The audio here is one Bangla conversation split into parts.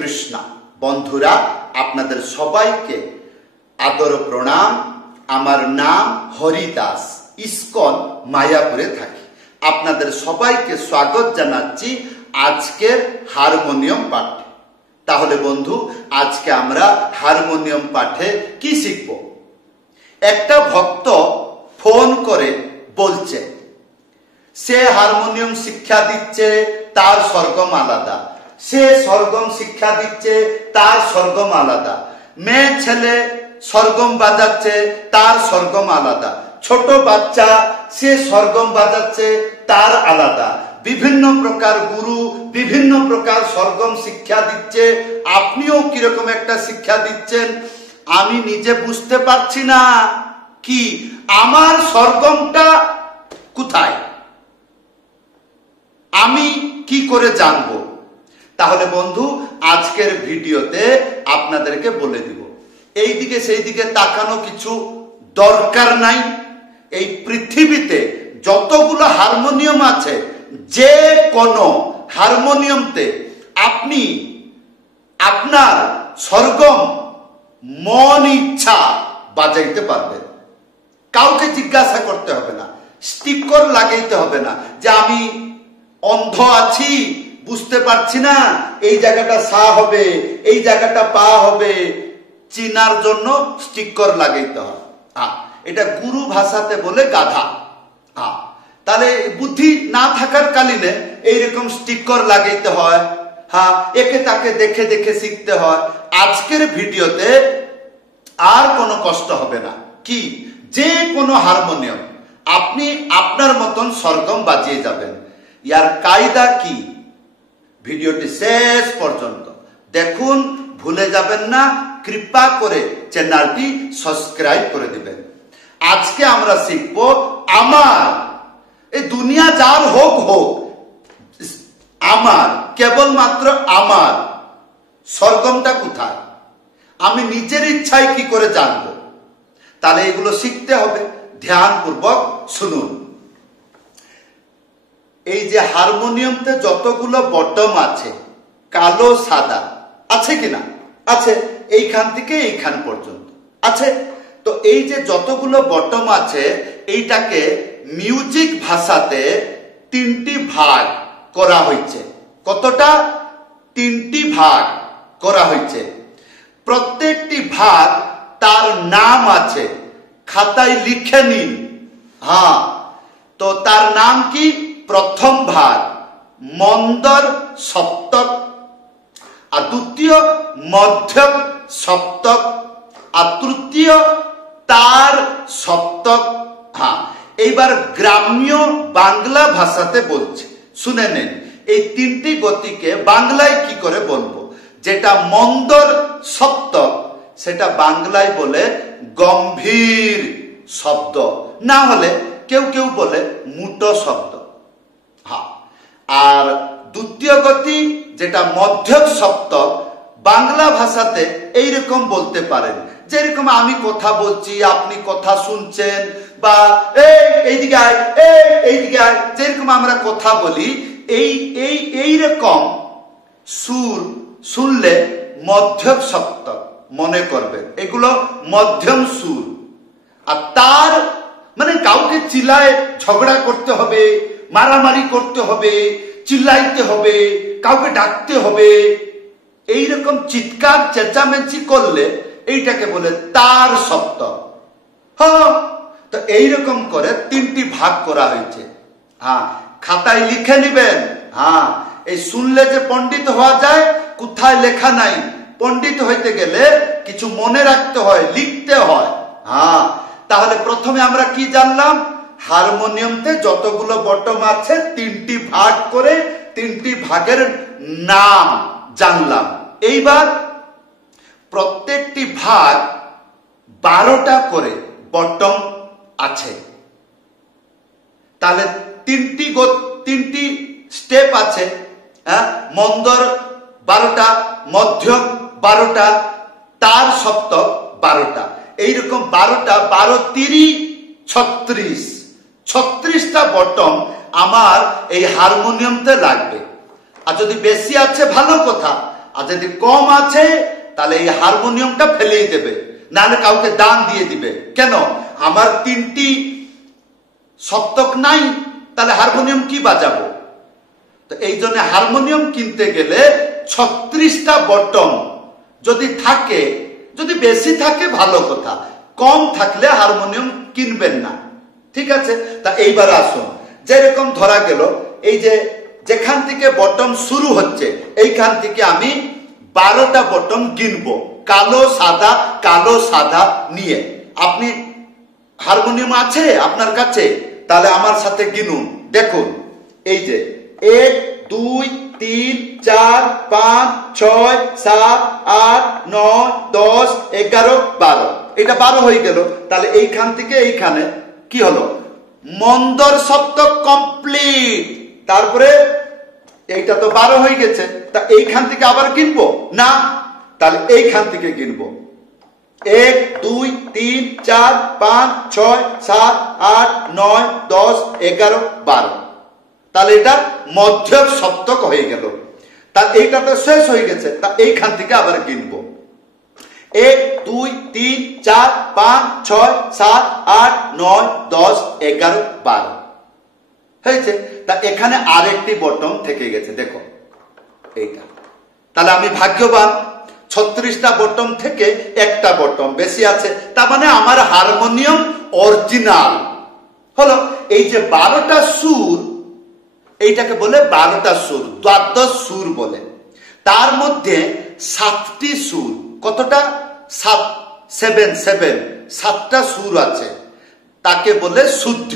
কৃষ্ণ। বন্ধুরা, আপনাদের সবাইকে আদর প্রণাম। আমার নাম হরিদাস, ইস্কন মায়াপুরে থাকি। আপনাদের সবাইকে স্বাগত জানাচ্ছি আজকের হারমোনিয়াম পাঠে। তাহলে বন্ধু, আজকে আমরা হারমোনিয়াম পাঠে কি শিখব? একটা ভক্ত ফোন করে বলছে সে হারমোনিয়াম শিক্ষা দিচ্ছে, তার সরগম আলাদা। সে সরগম শিক্ষা দিচ্ছে, তার সরগম আলাদা। মেয়ে ছেলে সরগম বাজাচ্ছে, তার সরগম আলাদা। ছোট বাচ্চা সে সরগম বাজাচ্ছে, তার আলাদা। বিভিন্ন প্রকার গুরু বিভিন্ন প্রকার সরগম শিক্ষা দিচ্ছে। আপনিও কিরকম একটা শিক্ষা দিচ্ছেন আমি নিজে বুঝতে পারছি না। কি আমার সরগমটা কোথায়, আমি কি করে জানবো? তাহলে বন্ধু, আজকের ভিডিওতে আপনাদেরকে বলে দিব। এইদিকে সেই দিকে তাকানো কিছু দরকার নাই। এই পৃথিবীতে যতগুলো হারমোনিয়াম আছে, যে কোনো হারমোনিয়ামতে আপনি আপনার সরগম মন ইচ্ছা বাজাইতে পারবেন। কাউকে জিজ্ঞাসা করতে হবে না, স্টিকার লাগাইতে হবে না যে আমি অন্ধ আছি, বুঝতে পারছি না, এই জায়গাটা সা হবে, এই জায়গাটা পা হবে। চিনার জন্য স্টিকার লাগাইতে হয়। এটা গুরু ভাষাতে বলে গাধা। তাহলে বুদ্ধি না থাকার কালীনে এইরকম স্টিকার লাগাইতে হয়। একে তাকে দেখে দেখে শিখতে হয়। আজকের ভিডিওতে আর কোনো কষ্ট হবে না। কি যে কোনো হারমোনিয়াম আপনি আপনার মতন সরগম বাজিয়ে যাবেন। ইয়ার কায়দা কি, ভিডিওটি শেষ পর্যন্ত দেখুন, ভুলে যাবেন না। কৃপা করে চ্যানেলটি সাবস্ক্রাইব করে দিবেন। আজকে আমরা শিখব আমার, এই দুনিয়া যার হোক হোক, আমার কেবলমাত্র আমার সরগমটা কোথায়, আমি নিজের ইচ্ছায় কি করে জানবো? তাহলে এগুলো শিখতে হবে। ধ্যানপূর্বক শুনুন। এই যে হারমোনিয়ামতে যতগুলো বটম আছে, কালো সাদা আছে কিনা? আছে। এইখান থেকে এইখান পর্যন্ত আছে। তো এই যে যতগুলো বটম আছে, এইটাকে মিউজিক ভাষাতে তিনটি ভাগ করা হয়েছে। কতটা? তিনটি ভাগ করা হয়েছে। প্রত্যেকটি ভাগ তার নাম আছে, খাতায় লিখে নিন। তো তার নাম কি? প্রথম ভাগ মন্দর সপ্তক, আর দ্বিতীয় মধ্যক সপ্তক, আর তৃতীয় তার সপ্তক। এইবার গ্রাম্য বাংলা ভাষাতে বলছে, শুনে নেন। এই তিনটি গতিকে বাংলায় কি করে বলবো? যেটা মন্দর সপ্তক সেটা বাংলায় বলে গম্ভীর শব্দ, না হলে কেউ কেউ বলে মুটো শব্দ। আর দ্বিতীয় গতি যেটা মধ্যক সপ্তক, বাংলা ভাষাতে এইরকম বলতে পারেন, যেরকম আমি কথা বলছি আপনি কথা শুনছেন, বা এইদিকে আয়, এইদিকে আয়, যেরকম আমরা কথা বলি, এইরকম সুর শুনলে মধ্যক সপ্তক মনে করবেন। এগুলো মধ্যম সুর। আর তার মানে কাউকে চিল্লায় ঝগড়া করতে হবে, মারামারি করতে হবে, চিল্লাইতে হবে, কাউকে ডাকতে হবে, এইরকম চিৎকার চেঁচামেচি করলে এইটাকে বলে তার সপ্তক। তো এইরকম করে তিনটি ভাগ করা হয়েছে। খাতায় লিখে নিবেন। এই শুনলে যে পণ্ডিত হওয়া যায়, কোথায় লেখা নাই। পণ্ডিত হইতে গেলে কিছু মনে রাখতে হয়, লিখতে হয়। তাহলে প্রথমে আমরা কি জানলাম? হারমোনিয়ামতে যতগুলো বটম আছে তিনটি ভাগ করে তিনটি ভাগের নাম জানলাম। এইবার প্রত্যেকটি ভাগ 12টা করে বটম আছে। তাহলে তিনটি স্টেপ আছে। মন্দর 12টা, মধ্যক 12টা, তার সপ্তক 12টা। এইরকম 12টা, 12, 30, 36টা বটম আমার এই হারমোনিয়ামতে লাগবে। আর যদি বেশি আছে ভালো কথা, আর যদি কম আছে তাহলে এই হারমোনিয়ামটা ফেলেই দেবে, নাহলে কাউকে দান দিয়ে দিবে। কেন? আমার 3টি সপ্তক নাই, তাহলে হারমোনিয়াম কি বাজাবো? তো এই জন্য হারমোনিয়াম কিনতে গেলে 36টা বটম যদি থাকে, যদি বেশি থাকে ভালো কথা, কম থাকলে হারমোনিয়াম কিনবেন না। ঠিক আছে? তা এইবার আসুন, যেরকম ধরা গেল এই যে যেখান থেকে বটম শুরু হচ্ছে এইখান থেকে আমি 12টা বটম গিনবো, কালো সাদা নিয়ে। আপনি হারমোনিয়াম আছে আপনার কাছে? তাহলে আমার সাথে গিনুন। দেখুন, এই যে 1 2 3 4 5 6 7 8 9 10 11 12, এটা 12 হয়ে গেল। তাহলে এইখান থেকে এইখানে কি হলো? মন্দর সপ্তক কমপ্লিট। তারপরে এইটা তো 12 হয়ে গেছে, তা এইখান থেকে আবার গিনবো না? তাহলে এইখান থেকে গিনবো 1 2 3 4 5 6 7 8 9 10 11 12। তাহলে এটা মধ্যক সপ্তক হয়ে গেল। তা এইটা তো শেষ হয়ে গেছে, তা এইখান থেকে আবার গিনবো 1 2 3 4 5 6 7 8 9 10 11 12 হয়েছে। তা এখানে আরেকটি বটম থেকে গেছে, দেখো এইটা। তাহলে আমি ভাগ্যবান, 36টা বটম থেকে একটা বটম বেশি আছে, তার মানে আমার হারমোনিয়াম অরিজিনাল হলো। এই যে 12টা সুর, এইটাকে বলে 12টা সুর, দ্বাদশ সুর বলে। তার মধ্যে 7টি সুর, কতটা? 7টা সুর আছে, তাকে বলে শুদ্ধ।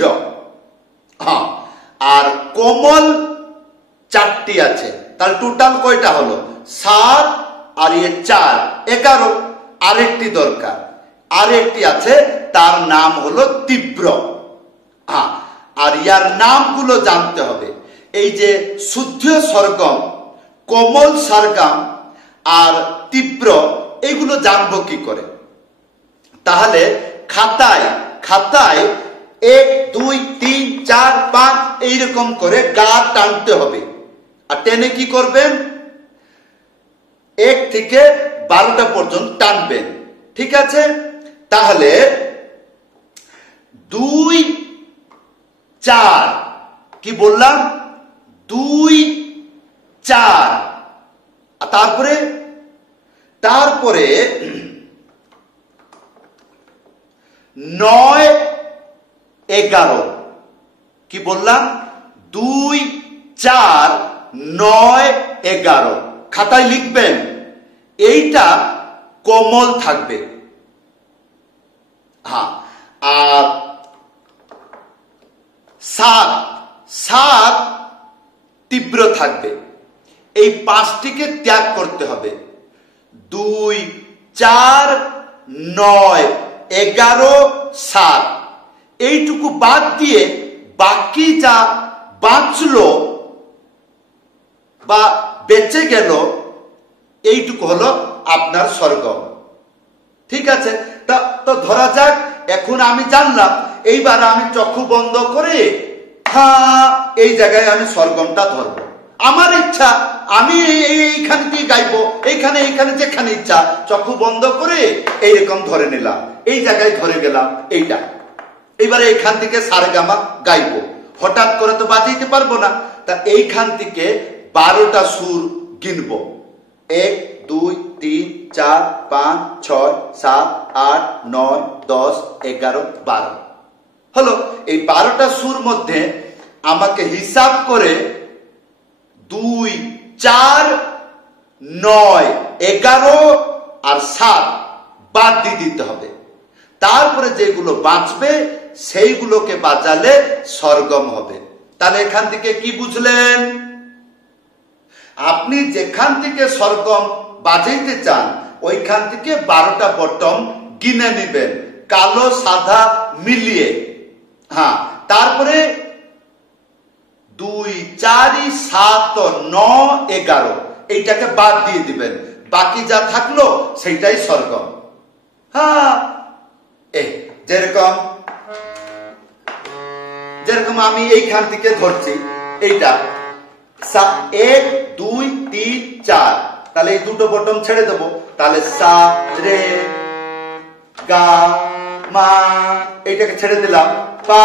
হ্যাঁ, আর কোমল 4টি আছে। তাহলে টোটাল কয়টা হলো? 7 আর 4 11। আরেকটি দরকার, আরেকটি আছে, তার নাম হলো তীব্র। হ্যাঁ, আর ইয়ার নামগুলো জানতে হবে। এই যে শুদ্ধ সরগম, কোমল সারগাম আর তীব্র, এইগুলো জানবো কি করে? তাহলে খাতায় 1 2 3 4 5 এইরকম করে গা টানতে হবে। আর টেনে কি করবেন? 1 থেকে 12টা পর্যন্ত টানবেন। ঠিক আছে? তাহলে 2 4, কি বললাম? 2 4। তারপরে 9 11, কি বললাম? 2 4 9 11। খাতায় লিখবেন, এইটা কোমল থাকবে। হ্যাঁ, আর 7 তীব্র থাকবে। এই 5টিকে ত্যাগ করতে হবে। 2 4 9 11 7, এইটুকু বাদ দিয়ে বাকি যা বাঁচলো বা বেঁচে গেল, এইটুকু হলো আপনার সরগম। ঠিক আছে? তো ধরা যাক এখন আমি জানলাম, এইবার আমি চক্ষু বন্ধ করে এই জায়গায় আমি সরগমটা ধরবো। আমার ইচ্ছা, আমি এইখান দিয়ে গাইবো, এইখানে যেখানে ইচ্ছা চক্ষু বন্ধ করে এইরকম ধরে নিলাম, এই জায়গায় ধরে গেলাম এইটা। এবারে এইখান থেকে সারেগামা গাইবো, হঠাৎ করে তো বাজাইতে পারবো না। তা এইখান থেকে 12টা সুর গিনবো, 1 2 3 4 5 6 7 8 9 10 11 12 হলো। এই 12টা সুর মধ্যে আমাকে হিসাব করে 2 4 9 11 আর 7 বাদ দিয়ে দিতে হবে। তারপরে যেগুলো বাঁচবে সেইগুলোকে বাজালে সরগম হবে। তাহলে এখান থেকে কি বুঝলেন? আপনি যেখান থেকে সরগম বাজাইতে চান ওইখান থেকে 12টা বটম গিনে নেবেন, কালো সাদা মিলিয়ে। হ্যাঁ, তারপরে 2 4 7 9 11 এইটাকে বাদ দিয়ে দিবেন, বাকি যা থাকলো সেইটাই সরগম। হ্যাঁ, যেরকম আমি এইখান থেকে ধরছি, এইটা 1 2 3 4 তাহলে এই দুটো বটন ছেড়ে দেবো, তাহলে সা রে গা মা এইটাকে ছেড়ে দিলাম, পা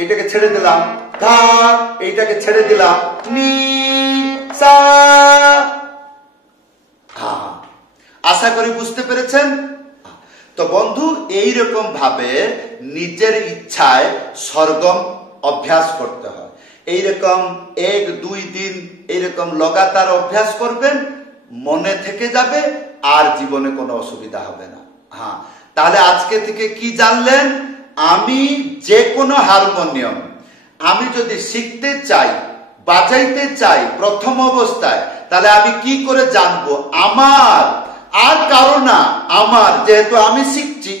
এইটাকে ছেড়ে দিলাম, ধা এইটাকে ছেড়ে দিলাম, নি সা। আশা করি বুঝতে পেরেছেন। তো বন্ধু এইরকম ভাবে নিজের ইচ্ছায় সরগম অভ্যাস করতে হয়। এইরকম 1-2 দিন এইরকম লাগাতার অভ্যাস করবেন, মনে থেকে যাবে, আর জীবনে কোনো অসুবিধা হবে না। হ্যাঁ, তাহলে আজকে থেকে কি জানলেন? আমি যে কোনো হারমোনিয়াম আমি যদি শিখতে চাই, বাজাইতে চাই প্রথম অবস্থায়, তাহলে আমি কি করে জানবো? আমার আর কারো না, আমার যেহেতু আমি শিখছি,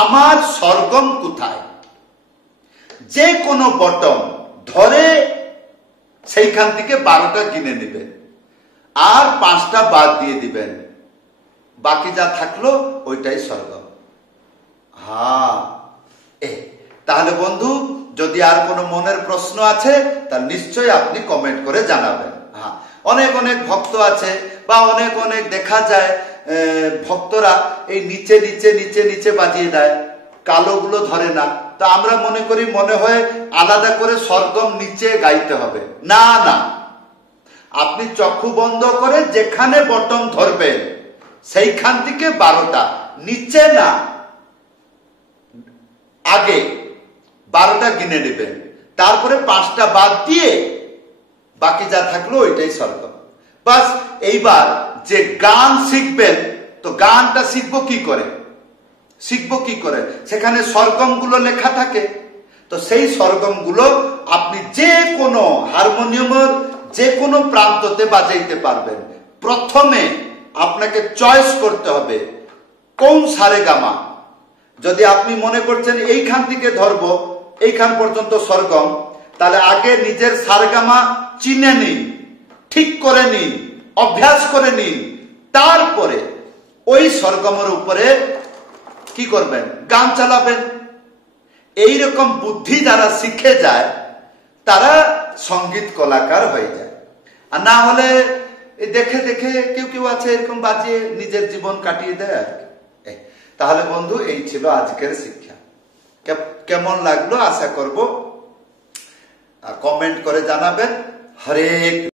আমার সরগম কোথায়? যে কোনো বটন ধরে সেইখান থেকে 12টা গিনে নেবেন আর 5টা বাদ দিয়ে দিবেন, বাকি যা থাকলো ওইটাই সরগম। হ্যাঁ, তাহলে বন্ধু যদি আর কোনো মনের প্রশ্ন আছে তাহলে নিশ্চয়ই আপনি কমেন্ট করে জানাবেন। হ্যাঁ, অনেক অনেক ভক্ত আছে বা অনেক অনেক দেখা যায় ভক্তরা এই নিচে নিচে নিচে নিচে বাজিয়ে দেয়, কালোগুলো ধরে না। তো আমরা মনে করি মনে হয় আলাদা করে সরগম নিচে গাইতে হবে। না না, আপনি চক্ষু বন্ধ করে যেখানে বটন ধরবেন সেইখান থেকে 12টা, নিচে না, আগে 12টা গিনে নেবেন, তারপরে 5টা বাদ দিয়ে বাকি যা থাকলো ওইটাই সরগম। বাস, এইবার যে গান শিখবেন, তো গানটা শিখবো কি করে? সেখানে সরগম গুলো লেখা থাকে। তো সেই সরগম গুলো আপনি যে কোনো হারমোনিয়ামের যে কোনো প্রান্ততে বাজাইতে পারবেন। প্রথমে আপনাকে চয়েস করতে হবে কোন সারেগামা। যদি আপনি মনে করছেন এইখান থেকে ধরবো এইখান পর্যন্ত সরগম, তাহলে আগে নিজের সারেগামা চিনে নিন, ঠিক করে নিন, অভ্যাস করে নিন, তারপরে ওই সরগমের উপরে কি করবেন? গান চালাবেন। এইরকম বুদ্ধি যারা শিখে যায় তারা সঙ্গীত কলাকার হয়ে যায়। আর না হলে দেখে দেখে কেউ কেউ আছে এরকম বাজিয়ে নিজের জীবন কাটিয়ে দেয় আর কি। তাহলে বন্ধু এই ছিল আজকের শিক্ষা। কেমন লাগলো আশা করব কমেন্ট করে জানাবেন। হরে